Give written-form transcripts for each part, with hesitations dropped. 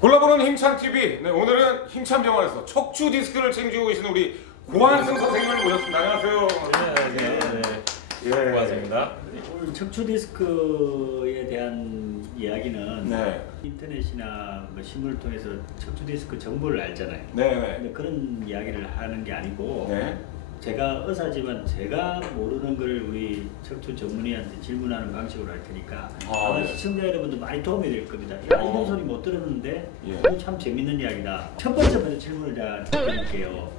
골라보는 힘찬TV. 네, 오늘은 힘찬병원에서 척추 디스크를 챙기고 계시는 우리 고한승 선생님을 모셨습니다. 안녕하세요. 네. 고맙습니다. 오늘 척추 디스크에 대한 이야기는 인터넷이나 뭐 신문을 통해서 척추 디스크 정보를 알잖아요. 근데 그런 이야기를 하는 게 아니고 제가 의사지만 제가 모르는 걸 우리 척추 전문의한테 질문하는 방식으로 할 테니까 아마 시청자 여러분도 많이 도움이 될 겁니다. 야, 이런 소리 못 들었는데 이거 참 재밌는 이야기다. 첫 번째 먼저 질문을 제가 드릴게요.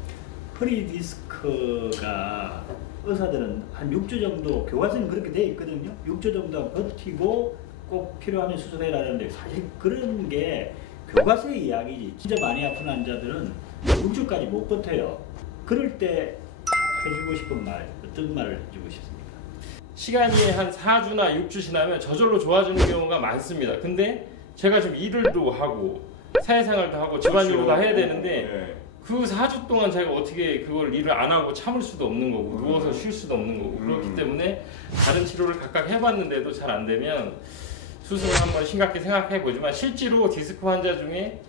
허리 디스크가 의사들은 한 6주 정도, 교과서는 그렇게 돼 있거든요. 6주 정도 버티고 꼭 필요하면 수술해야 하는데 사실 그런 게 교과서의 이야기지. 진짜 많이 아픈 환자들은 6주까지 못 버텨요. 그럴 때 해주고 싶은 말, 어떤 말을 해주고 싶습니까? 시간이 한 4주나 6주 지나면 저절로 좋아지는 경우가 많습니다. 근데 제가 좀 일을도 하고 사회생활도 하고 집안일도 다 해야 되는데 그 4주 동안 제가 어떻게 그걸 일을 안 하고 참을 수도 없는 거고 누워서 쉴 수도 없는 거고 그렇기 때문에 다른 치료를 각각 해봤는데도 잘 안 되면 수술을 한번 심각하게 생각해 보지만 실제로 디스크 환자 중에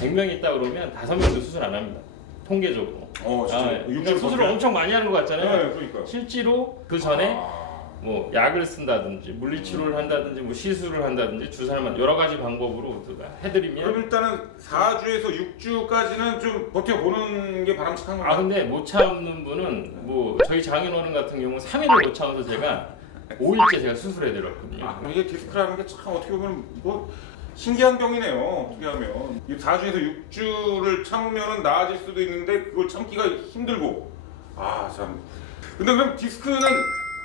100명 있다 그러면 5명도 수술 안 합니다. 통계적으로. 그러니까 수술을 엄청 많이 하는 것 같잖아요. 실제로 그 전에 뭐 약을 쓴다든지 물리치료를 한다든지 뭐 시술을 한다든지 주사를 여러 가지 방법으로 해드리면. 그럼 일단은 4주에서 6주까지는 좀 버텨보는 게 바람직한 건가요? 근데 못 참는 분은 뭐 저희 장인어른 같은 경우는 3일을 못 참아서 제가 5일째 제가 수술해 드렸거든요. 이게 디스크라는 게 참 어떻게 보면 뭐 신기한 병이네요. 어떻게 하면 4주에서 6주를 참으면 나아질 수도 있는데 그걸 참기가 힘들고 참. 근데 그럼 디스크는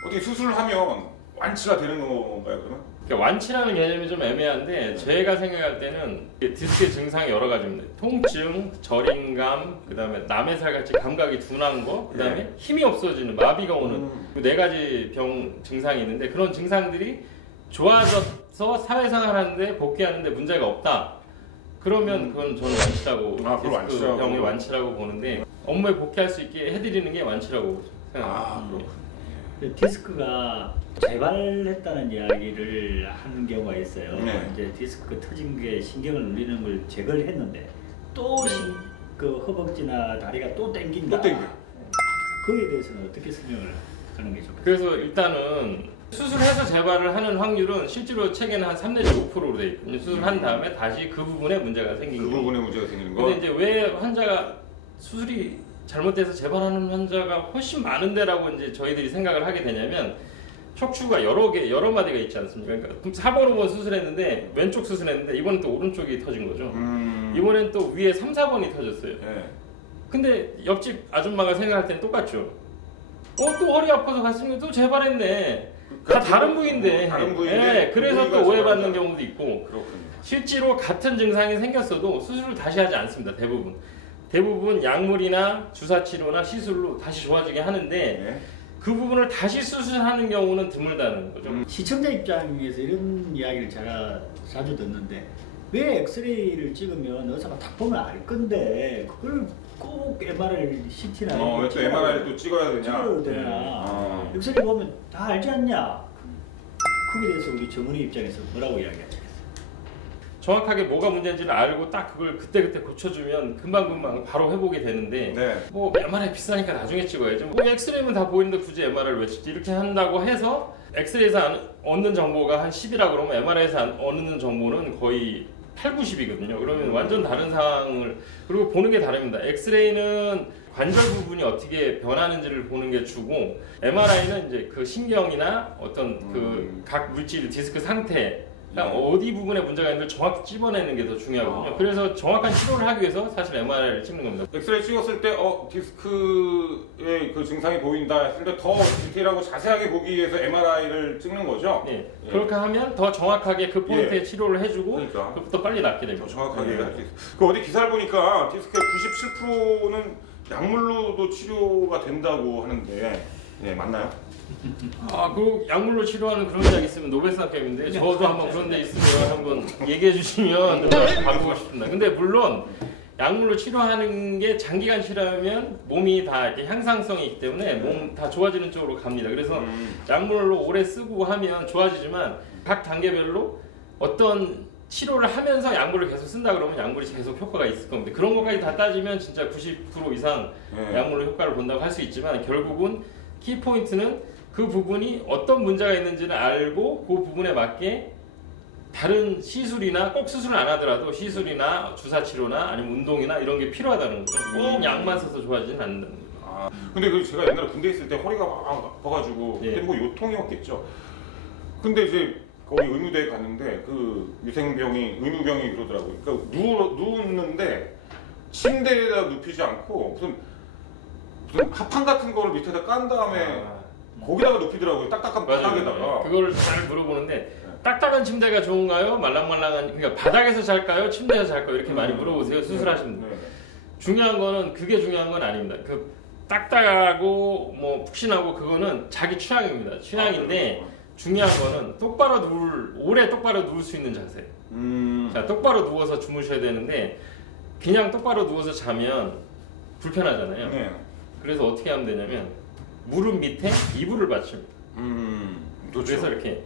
어떻게 수술을 하면 완치가 되는 건가요? 그러면? 그러니까 완치라는 개념이 좀 애매한데 제가 생각할 때는 디스크의 증상이 여러 가지입니다. 통증, 저림감, 그 다음에 남의살같이 감각이 둔한 거, 그 다음에 힘이 없어지는 마비가 오는 그 4가지 병 증상이 있는데 그런 증상들이 좋아져서 사회생활 하는데 복귀하는데 문제가 없다. 그러면 그건 저는 완치라고 디스크 병의 완치라고 보는데 업무에 복귀할 수 있게 해드리는 게 완치라고 생각합니다. 디스크가 재발했다는 이야기를 하는 경우가 있어요. 이제 디스크 터진 게 신경을 눌리는 걸 제거를 했는데 또 그 허벅지나 다리가 또 땡긴다. 그에 대해서는 어떻게 설명을 하는 게 좋겠어요? 그래서 일단은 수술해서 재발을 하는 확률은 실제로 책에는 한 3 내지 5%로 돼 있거든요. 수술한 다음에 다시 그 부분에 문제가 생기는 거. 부분에 문제가 생기는 거. 근데 이제 왜 환자가 수술이 잘못돼서 재발하는 환자가 훨씬 많은데라고 이제 저희들이 생각을 하게 되냐면 척추가 여러 마디가 있지 않습니까? 그러니까 4번, 5번 수술했는데 왼쪽 수술했는데 이번엔 또 오른쪽이 터진 거죠. 이번엔 또 위에 3, 4번이 터졌어요. 근데 옆집 아줌마가 생각할 땐 똑같죠. 또 허리 아파서 갔으면 또 재발했네. 다 다른 부위인데. 그래서 또 오해받는 경우도 있고. 실제로 같은 증상이 생겼어도 수술을 다시 하지 않습니다. 대부분 약물이나 주사치료나 시술로 다시 좋아지게 하는데 그 부분을 다시 수술하는 경우는 드물다는 거죠. 시청자 입장에서 이런 이야기를 제가 자주 듣는데 왜 엑스레이를 찍으면 의사가 딱 보면 알 건데 그걸 꼭 MRI, CT나 왜 또 MRI를 또 찍어야 되냐? 찍어야 되나? 엑스레이 보면 다 알지 않냐? 그게 대해서 우리 전문의 입장에서 뭐라고 이야기하죠? 정확하게 뭐가 문제인지를 알고 딱 그걸 그때그때 고쳐주면 금방금방 바로 회복이 되는데 뭐 MRI 비싸니까 나중에 찍어야죠. 뭐 엑스레이면 다 보이는데 굳이 MRI를 왜 찍지? 이렇게 한다고 해서 엑스레이에서 얻는 정보가 한 10이라 그러면 MRI에서 얻는 정보는 거의 8, 90이거든요. 그러면 완전 다른 상황을 그리고 보는 게 다릅니다. 엑스레이는 관절 부분이 어떻게 변하는지를 보는 게 주고 MRI는 이제 그 신경이나 어떤 그 각 물질 디스크 상태 어디 부분에 문제가 있는지 정확히 찝어내는 게 더 중요하거든요. 그래서 정확한 치료를 하기 위해서 사실 MRI를 찍는 겁니다. 엑스레이 찍었을 때 디스크의 그 증상이 보인다 했을 때 더 디테일하고 자세하게 보기 위해서 MRI를 찍는 거죠? 그렇게 하면 더 정확하게 그 포인트에 치료를 해주고 그것부터 빨리 낫게 됩니다. 더 정확하게 할 수 있어요. 그 어디 기사를 보니까 디스크의 97%는 약물로도 치료가 된다고 하는데 맞나요? 그 약물로 치료하는 그런 약 있으면 노벨상급인데 저도 한번 그런 데 있으면 한번 얘기해 주시면 가보고 싶습니다. 근데 물론 약물로 치료하는 게 장기간 치료하면 몸이 다 이렇게 향상성이 있기 때문에 몸 다 좋아지는 쪽으로 갑니다. 그래서 약물로 오래 쓰고 하면 좋아지지만 각 단계별로 어떤 치료를 하면서 약물을 계속 쓴다 그러면 약물이 계속 효과가 있을 겁니다. 그런 것까지 다 따지면 진짜 90% 이상 약물로 효과를 본다고 할 수 있지만 결국은 키포인트는 그 부분이 어떤 문제가 있는지를 알고 그 부분에 맞게 다른 시술이나 꼭 수술을 안 하더라도 시술이나 주사 치료나 아니면 운동이나 이런 게 필요하다는 거죠. 꼭 약만 써서 좋아지지는 않는다는 거죠. 아, 근데 그 제가 옛날에 군대 있을 때 허리가 막 아파가지고 그때 뭐 요통이었겠죠. 근데 이제 거기 의무대에 갔는데 그 유생병이 의무병이 그러더라고요. 그러니까 누웠는데 침대에다 눕히지 않고 무슨 합판 같은 거를 밑에다 깐 다음에 거기다가 눕히더라고요. 딱딱한 바닥에다가. 그걸 잘 물어보는데 딱딱한 침대가 좋은가요? 말랑말랑한 그러니까 바닥에서 잘까요? 침대에서 잘까요? 이렇게 많이 물어보세요. 수술하시는 분. 중요한 거는 그게 중요한 건 아닙니다. 그 딱딱하고 뭐 푹신하고 그거는 자기 취향입니다. 취향인데 중요한 거는 오래 똑바로 누울 수 있는 자세. 자, 똑바로 누워서 주무셔야 되는데 그냥 똑바로 누워서 자면 불편하잖아요. 네. 그래서 어떻게 하면 되냐면 무릎 밑에 이불을 받칩니다. 그렇죠. 그래서 이렇게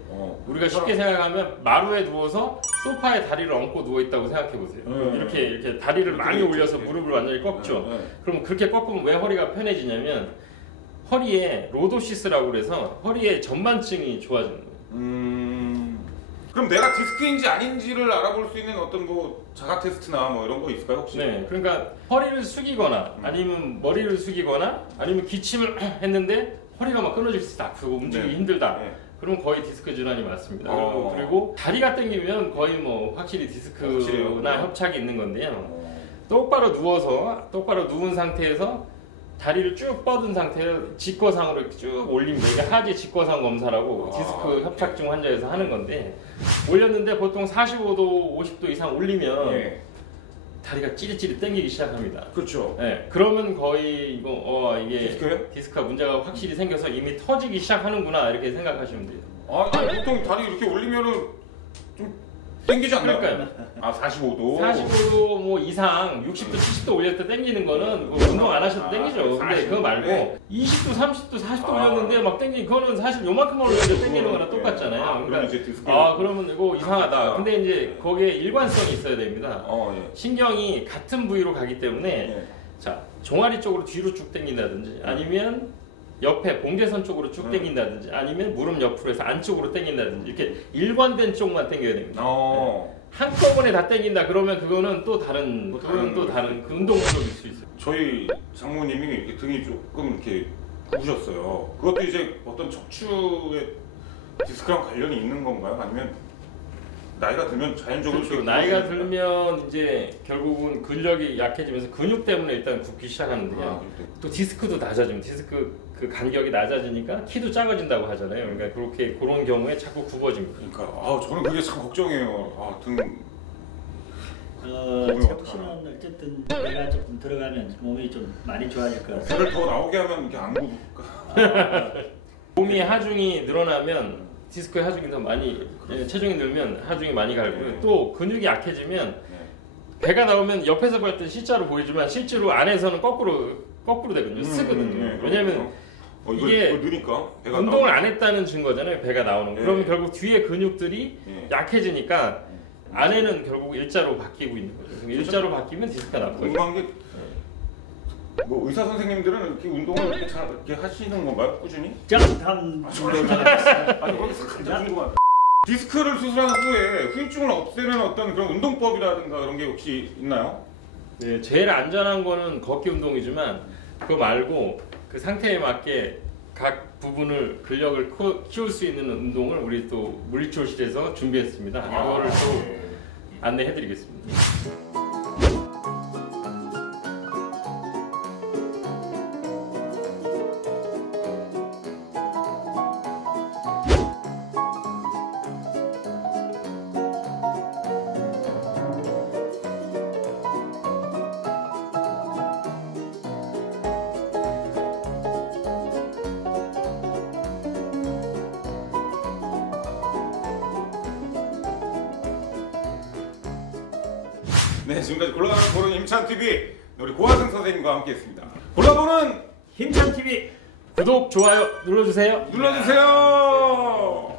우리가 쉽게 생각하면 마루에 누워서 소파에 다리를 얹고 누워 있다고 생각해 보세요. 이렇게 다리를 많이 올려서 무릎을 완전히 꺾죠. 그럼 그렇게 꺾으면 왜 허리가 편해지냐면 허리에 로도시스라고 그래서 허리의 전만증이 좋아지는 거예요. 그럼 내가 디스크인지 아닌지를 알아볼 수 있는 어떤 뭐 자가 테스트나 뭐 이런 거 있을까요 혹시? 네, 그러니까 허리를 숙이거나 아니면 머리를 숙이거나 아니면 기침을 했는데 허리가 막 끊어질 수 있다, 아프고 움직이기 힘들다. 그럼 거의 디스크 질환이 맞습니다. 그리고 다리가 당기면 거의 뭐 확실히 디스크나 협착이 있는 건데요. 똑바로 누운 상태에서 다리를 쭉 뻗은 상태로 직거상으로 쭉 올립니다. 이게 하지 직거상 검사라고 디스크 협착증 환자에서 하는 건데 올렸는데 보통 45도, 50도 이상 올리면 다리가 찌릿찌릿 당기기 시작합니다. 그렇죠. 네, 그러면 거의 이게 디스크요? 디스크가 문제가 확실히 생겨서 이미 터지기 시작하는구나 이렇게 생각하시면 돼요. 아니 보통 다리 이렇게 올리면은 좀 당기지 않나요? 그러니까요. 아 45도. 45도 뭐 이상 60도, 70도 올릴 때 당기는 거는 뭐 운동 안 하셔도 당기죠. 근데 그거 말고 20도, 30도, 40도 올렸는데 막 당기는 그거는 사실 요만큼만 올려도 당기는 거랑 똑같잖아요. 그러면 이제 디스크. 그러면 이거 이상하다. 근데 이제 거기에 일관성이 있어야 됩니다. 신경이 같은 부위로 가기 때문에 자 종아리 쪽으로 뒤로 쭉 당긴다든지 아니면 옆에 봉제선 쪽으로 쭉 당긴다든지 아니면 무릎 옆으로 해서 안쪽으로 당긴다든지 이렇게 일관된 쪽만 당겨야 됩니다. 한꺼번에 다 당긴다 그러면 그거는 또 다른 그 운동 부족일 수 있어요. 저희 장모님이 이렇게 등이 조금 이렇게 부으셨어요. 그것도 이제 어떤 척추에 디스크랑 관련이 있는 건가요? 아니면 나이가 들면 자연적으로 그렇죠. 나이가 들면 이제 결국은 근력이 약해지면서 근육 때문에 일단 붓기 시작하는데요. 또 디스크도 낮아지면 디스크 그 간격이 낮아지니까 키도 작아진다고 하잖아요. 그러니까 그런 경우에 자꾸 굽어집니다. 그러니까 저는 그게 참 걱정이에요. 등 척추는 어쨌든 내가 조금 들어가면 몸이 좀 많이 좋아질 것 같아요. 배를 더 나오게 하면 이게 안 굽을까? 몸이 하중이 늘어나면 디스크의 하중이 더 많이 체중이 늘면 하중이 많이 갈고요. 또 근육이 약해지면 배가 나오면 옆에서 볼 때 C자로 보이지만 실제로 안에서는 거꾸로 되거든요. 쓰거든요. 왜냐면 이게 느니까 배가 운동을 안 했다는 증거잖아요. 배가 나오는 거. 그러면 결국 뒤에 근육들이 약해지니까 안에는 결국 일자로 바뀌고 있는 거죠. 일자로 바뀌면 디스크가 나빠요. 궁금한 게 뭐 의사 선생님들은 이렇게 운동을 이렇게 잘 이렇게 하시는 건가요? 꾸준히? 짱탐 아니 거기서 가장 궁금한 디스크를 수술한 후에 후유증을 없애는 어떤 그런 운동법이라든가 그런 게 혹시 있나요? 네, 제일 안전한 거는 걷기 운동이지만 그거 말고 그 상태에 맞게 각 부분을 근력을 키울 수 있는 운동을 우리 또 물리치료실에서 준비했습니다. 이거를 또 안내해드리겠습니다. 네, 지금까지 골라보는 보는 힘찬TV 우리 고하승 선생님과 함께했습니다. 골라보는 힘찬TV 구독, 좋아요 눌러주세요. 눌러주세요.